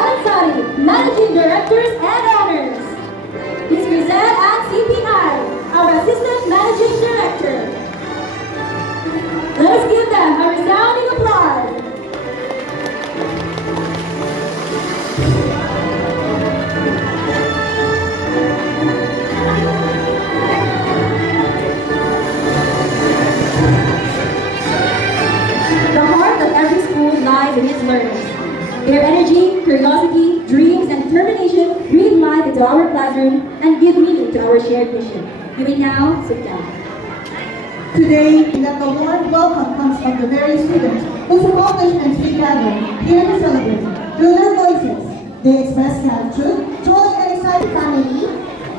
Alansari, Managing Directors and Owners. Ms. Grisel Ann CPI, our Assistant Managing Director. Let us give them a resounding applause. The heart of every school lies in its learners. Their energy, curiosity, dreams, and determination breathe life into our classroom and give meaning to our shared mission. You may now sit down. Today, that the warm welcome comes from the very students whose accomplishments we gather here to celebrate. Through their voices, they express gratitude, joy, and excitement. Family,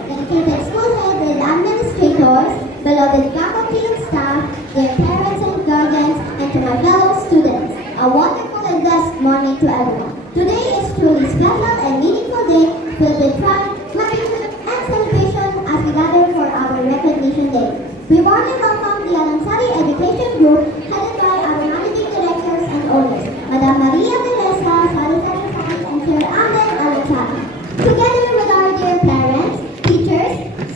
dedicated school heads and administrators, beloved faculty and staff, their parents and guardians, and to my fellow students, a wonderful and blessed morning to everyone. Today is truly special and meaningful day filled with pride, gratitude, and celebration as we gather for our recognition day. We warmly welcome the Alansari Education Group headed by our managing directors and owners, Madam Maria Teresa Salazar and Sir Amen Alansari. Together with our dear parents, teachers,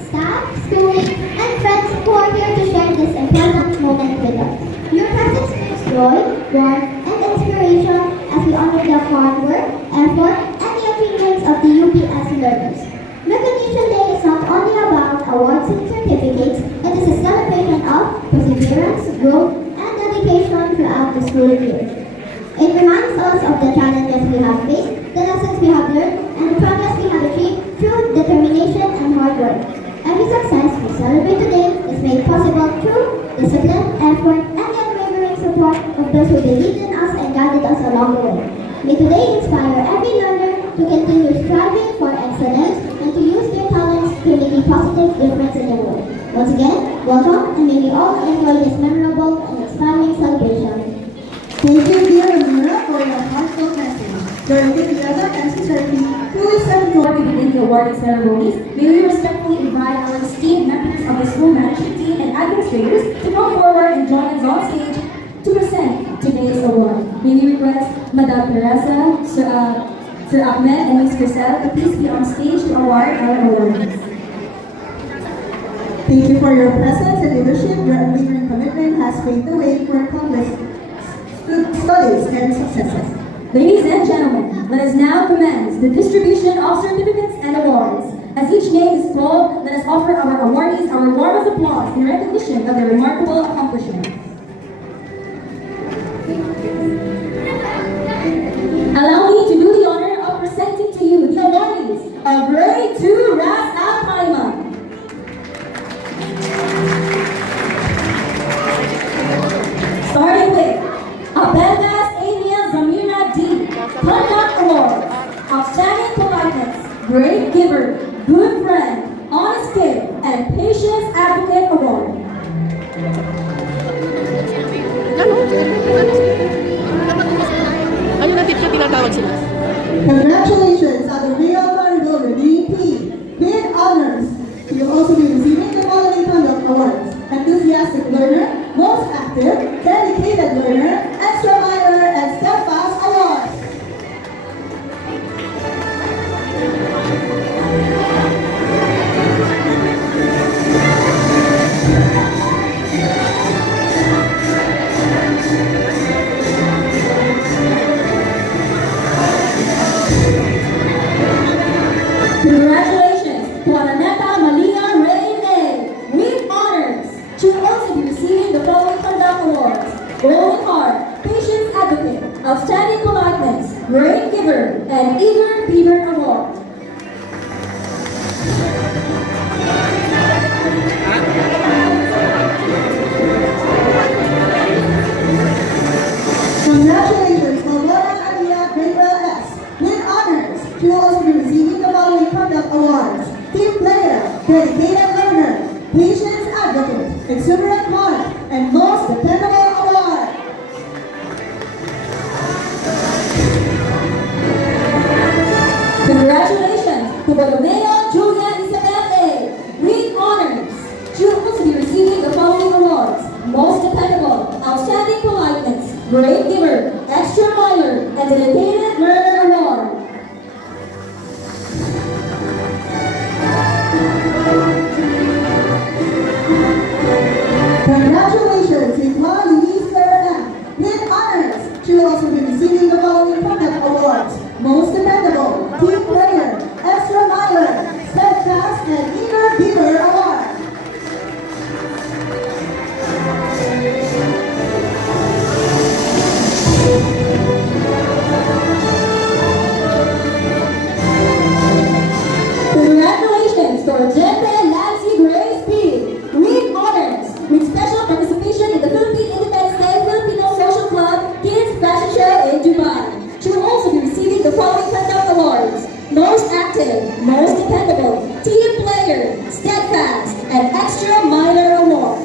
staff, schooling, and friends who are here to share this important moment with us. Your presence brings joy, warmth, and inspiration as we honor the hard work, effort, and the achievements of the UPS learners. Recognition Day is not only about awards and certificates, it is a celebration of perseverance, growth, and dedication throughout the school year. It reminds us of the challenges we have faced, the lessons we have learned, and the progress we have achieved through determination and hard work. Every success we celebrate today is made possible through discipline, effort, and the unwavering support of those who believed in us and guided us along the way. May today inspire every learner to continue striving for excellence and to use their talents to make a positive difference in the world. Once again, welcome, and may we all enjoy this memorable and inspiring celebration. Thank you, dear Amira, for your heartfelt message. Directed the other NCCRP, who is Before we begin the awarding ceremonies, may we respectfully invite our esteemed members of the school management team and administrators to come forward and join us on stage to present today's award. May we request Madam Teresa, Sir Ahmed, and Ms. Grisel to please be on stage to award our awardees. Thank you for your presence and leadership. Your unwavering commitment has paved the way for countless studies and successes. Ladies and gentlemen, let us now commence the distribution of certificates and awards. As each name is called, let us offer our awardees our warmest applause in recognition of their remarkable accomplishments. Allow me to do the honor of presenting to you the awardees of Grade 2 Ras Al Khaimah. Starting with Abeldas Emil Zamira D. Conduct Award. Outstanding Politeness, Great Giver, Good Friend, Honest Kid, and Patience Advocate Award. Ano na teacher tinatawag sila? Congratulations on the Real Honorable DP. With honors, you'll also be receiving the following conduct awards: Enthusiastic Learner, Most Active, Dedicated Learner, Extra Minor, and Steadfast Awards. Congratulations to Araneta Malia Reyne with honors. She will also be receiving the following conduct awards: Golden Heart, Patience Advocate, Outstanding Politeness, Great Giver, and Eager Beaver Award. Congratulations to Laura Alia Gabriel S. With honors, she will also be receiving the following conduct awards: Team Player, Dedicated Learner, Patience Advocate, Exuberant Heart, and Most Dependable Award. Congratulations to Bartolomeo Julia Isabel A. With honors, she will also be receiving the following awards: Most Dependable, Outstanding Politeness, Great Giver, Extra Minor, and Dedicated Learner Award. active, most dependable, team player, steadfast, and extra minor award.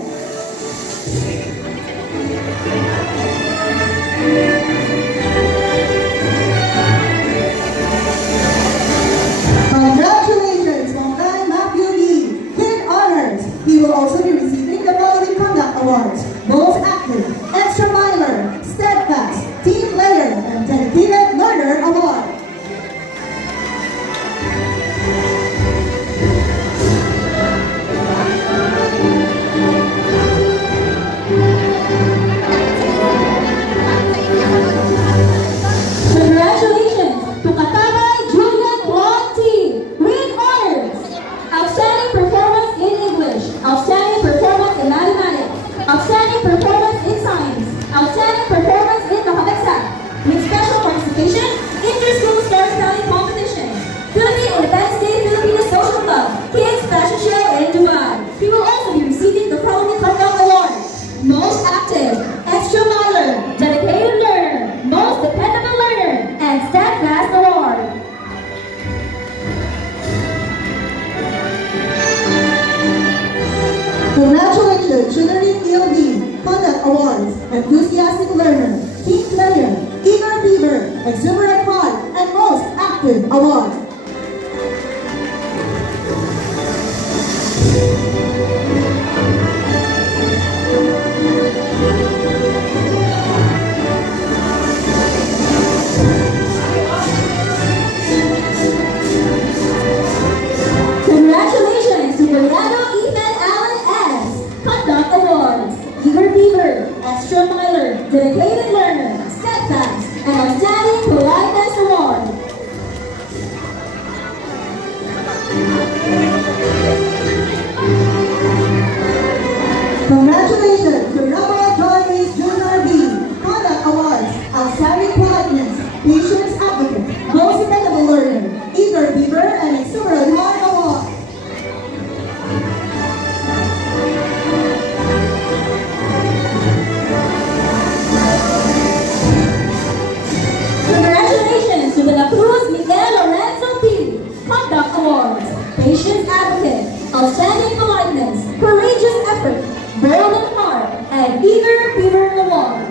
Congratulations, Mongkai Matthew Lee, Kid Honors. He will also be receiving the following conduct awards: Most Active, Extra Miler, Steadfast, Team Player, and Dedicated Learner Award. Congratulations to Katabay Junior Quad Team with honors. Outstanding performance in English, outstanding performance in mathematics, outstanding performance in science, outstanding performance in Nakabagsak, with special participation in Inter-School Star Spelling Competition, Philippine Independence Day Filipino Social Club, Kids Fashion Show in Dubai. He will also be receiving the following conduct award: Most Active, Extra Miler, Dedicated Learner, Most Dependable Learner, and Steadfast Award. Congratulations, Shunarin ELD, Conduct Awards, Enthusiastic Learner, Team Player, Eager Beaver, Exuberant Heart, and Most Active Award. Congratulations to Mariano Ethan Allen S. Conduct Awards, Eager Beaver, Extra Miler, Dedicated Learner, Steadfast, and Outstanding Politeness Award. Congratulations to Ramon John Reese Jr. B. Conduct Awards, Outstanding Politeness, Patience Advocate, Most Dependable Learner, Eager Beaver, and Exuberant Heart Award. Congratulations to the Cruz Miguel Lorenzo P. Conduct Awards, Patience Advocate, Outstanding Politeness, Courageous Effort, Bold in Heart, and Eager Beaver Award.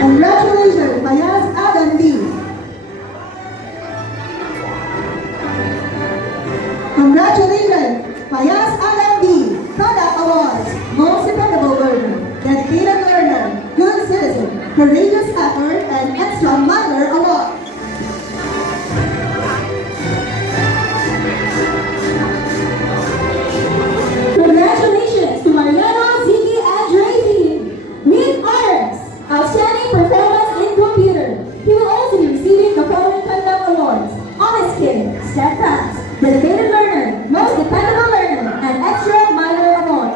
Congratulations, Mayaz Adam B. Congratulations, Mayaz Adam B. Conduct Awards, Most Dependable Learner, Dedicated Learner, Good Citizen, Courageous Effort, and Extra Minor Award. Congratulations to Mariano Ziggy Adrevi with honors, outstanding performance in computer. He will also be receiving the following conduct awards: Honest Kid, Steadfast, Dedicated Learner, Most Dependable Learner, and Extra Minor Award.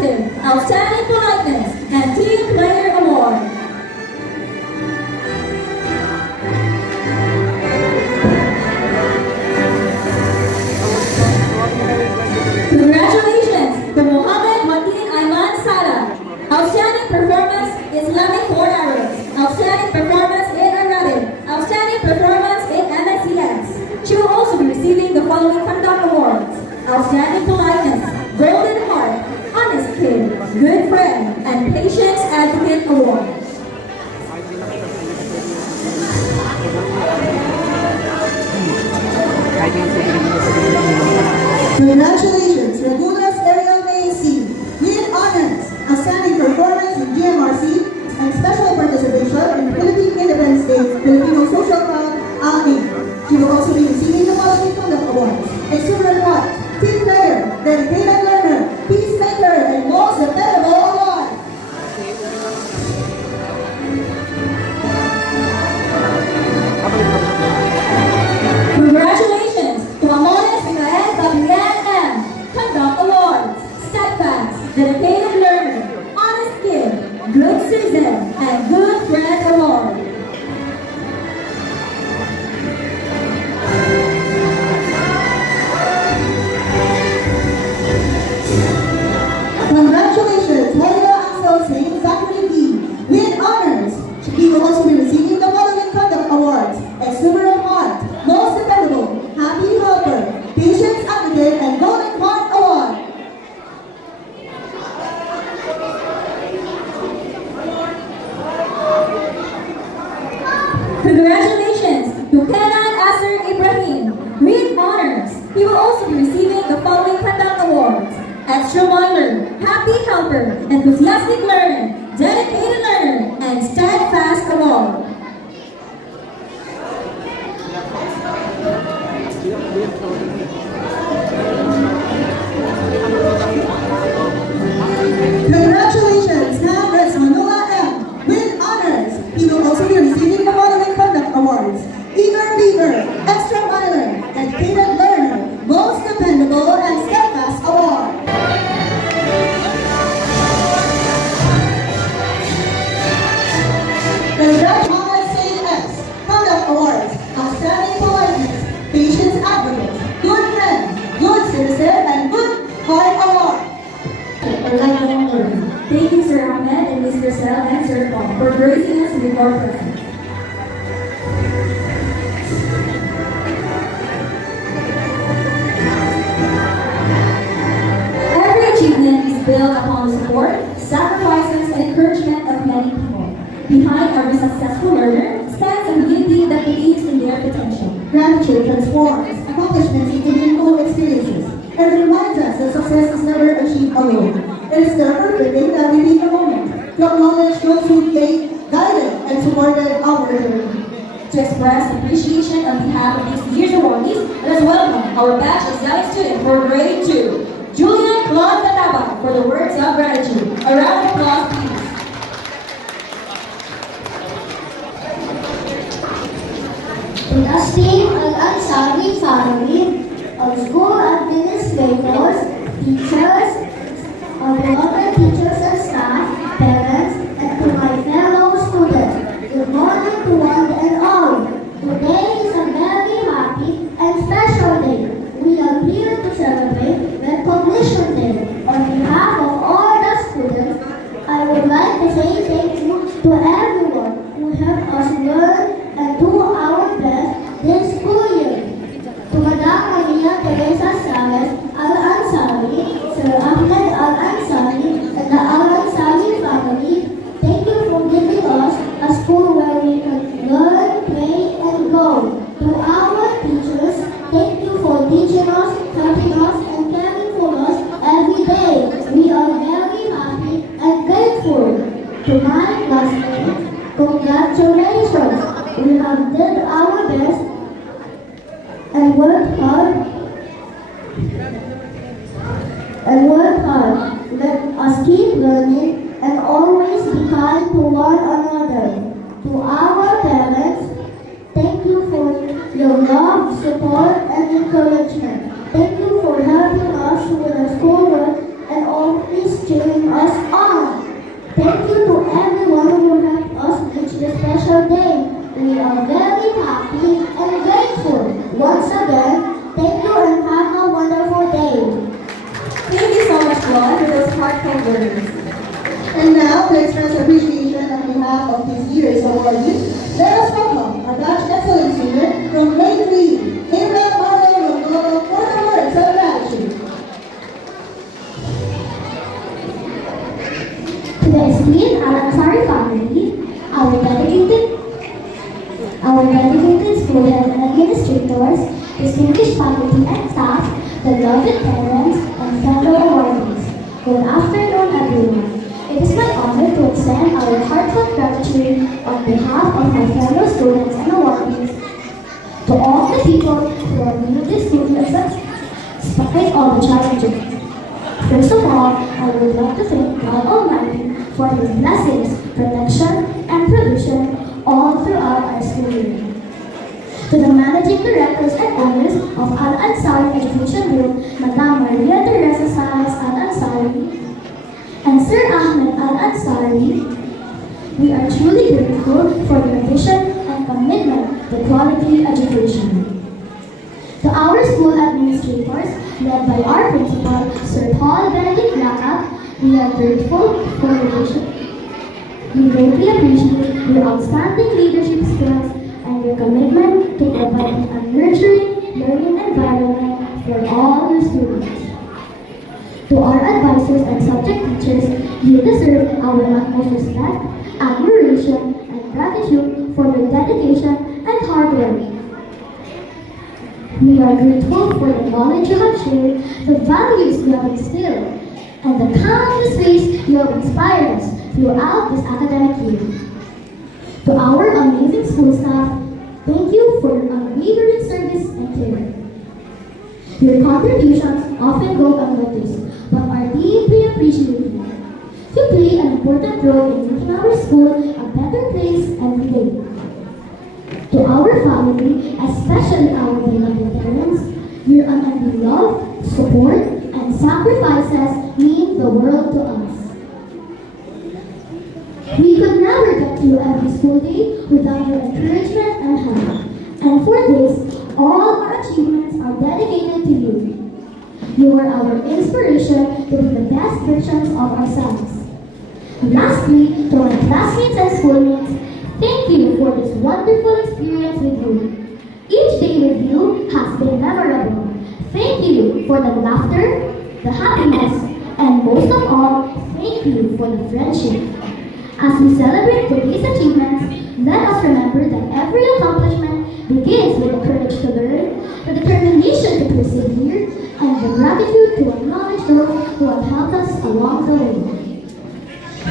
Active, Outstanding Politeness, and Team Player Award. Congratulations to Mohammed Mateen Ayman Salah. Outstanding performance Islamic 4 arrows. Outstanding performance in Arabic. Outstanding performance in MSCX. She will also be receiving the following conduct awards: Outstanding Politeness, Golden Heart, Honest Kid, Good Friend, and Patience Advocate Award. Congratulations, Regulus Ariel Macy, with honors, outstanding performance in GMRC, and special participation in Philippine Independence Day Filipino Social Club, ALMI. She will also be receiving the following conduct awards: Exuberant Heart, Team Player, Dedicated Learner, Peacemaker, and Most Dependable Award. Congratulations to Amores Mikael Gabriel M. Conduct Awards, Steadfast, Dedicated Learner, Honest Kid, Good Citizen, and Good Friend Award. Congratulations, Maria Axel Saint Zachary D. With honors, he will also be receiving the following conduct awards: Exuberant Heart, Most Dependable, Happy Helper, Patience Advocate, and Golden Heart Award. Congratulations to Kenan Asser Ibrahim. With honors, he will also be receiving the following conduct awards: Extra Miler, Happy Helper, Enthusiastic Learner, Dedicated Learner, and Steadfast Award. Congratulations, Congress Manula M. With honors, he will also be receiving the following conduct awards: Eager Beaver, Extra Miler, Dedicated Learner, Most Dependable, and Steadfast Award. Congratulations, C.S. Conduct Awards, Outstanding Politeness, Patience Advocate, Good Friend, Good Citizen, and Good Heart Award. Thank you, Sir Ahmed and Ms. Grisel and Sir Paul, for gracing us with your presence. Every achievement is built upon the support, sacrifices, and encouragement of many people. Behind every successful learner stands a community that believes in their potential. Gratitude transforms accomplishments into meaningful experiences and reminds us that success is never achieved alone. It is therefore fitting that we take a moment to acknowledge those who guided and supported our journey. To express appreciation on behalf of this year's awardees, let us welcome our batch of young students for grade 2, Julian Claude Tataba, for the words of gratitude. A round of applause, please. To the esteemed Al-Ansari family, of school administrators, teachers, our beloved teachers and staff, parents, and to my fellow students, good morning to one and all. Today is a very happy and special day. We are here to celebrate Recognition Day. On behalf of all the students, I would like to say thank you to everyone who helped us learn and do our best this school year. To Madam Maria Teresa Salas Al-Ansari, Sir Ahmed Al-Ansari, and the Al-Ansari family, thank you for giving us a school where we can learn, play, and grow. To our teachers, thank you for teaching us, helping us, and caring for us every day. We are very happy and grateful. To my classmates, congratulations. We have done our best and worked hard. Let us keep learning and always be kind to one another. To our parents, thank you for your love, support, and encouragement. Thank you for helping us with our schoolwork and always cheering Thank you to everyone who helped us reach this special day. We are very happy and grateful. Once again, thank you and have a wonderful day. Thank you so much, Ron, for those heartfelt words. And now, to express appreciation on behalf of this year's awardees, let us welcome our Batch Excellence student from grade 3, Gabriel Mario Longogo, for the words of gratitude. To the esteemed Al-Ansari family, our dedicated school head and administrators, distinguished faculty and staff, the beloved parents, and fellow awardees. Good afternoon, everyone. It is my honor to extend our heartfelt gratitude on behalf of my fellow students and awardees to all the people who have made this school a success despite all the challenges. First of all, I would like to thank God Almighty for His blessings, protection, and provision all throughout our school year. To the managing directors and owners of Al-Ansari Education Group, Madam Maria Teresa Saez Al-Ansari and Sir Ahmed Al-Ansari, we are truly grateful for their vision and commitment to quality education. To our school administrators, led by our principal, Sir Paul Benedict Lakab, we are grateful for your vision. We greatly appreciate your outstanding leadership skills and your commitment to providing a nurturing learning environment for all your students. To our advisors and subject teachers, you deserve our utmost respect, admiration, and gratitude for your dedication and hard work. We are grateful for the knowledge you have shared, the values you have instilled, and the countless ways you have inspired us throughout this academic year. To our amazing school staff, thank you for your unwavering service and care. Your contributions often go unnoticed, but are deeply appreciated. You play an important role in making our school a better place every day. To our family, especially our beloved parents, your unending love, support, and sacrifices mean the world to us. We could never get through every school day without your encouragement and help. And for this, all our achievements are dedicated to you. You are our inspiration to be the best versions of ourselves. Lastly, to my classmates and schoolmates, thank you for this wonderful experience with you. Each day with you has been memorable. Thank you for the laughter, the happiness, and most of all, thank you for the friendship. As we celebrate today's achievements, let us remember that every accomplishment begins with the courage to learn, the determination to persevere, and the gratitude to acknowledge those who have helped us along the way.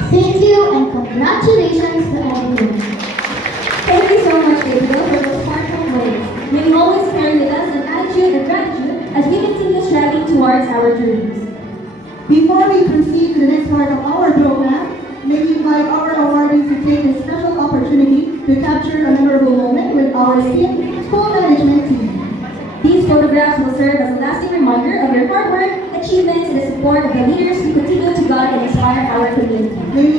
Thank you and congratulations to everyone. Thank you so much, Gabriel, for those heartfelt words. May we always carry with us an attitude of gratitude as we continue striving towards our dreams. Before we proceed to the next part of our program, may we invite our awardees to take this special opportunity to capture a memorable moment with our esteemed school management team. These photographs will serve as a lasting reminder of your hard work, achievements, and the support of the leaders who continue to guide and inspire our community. May we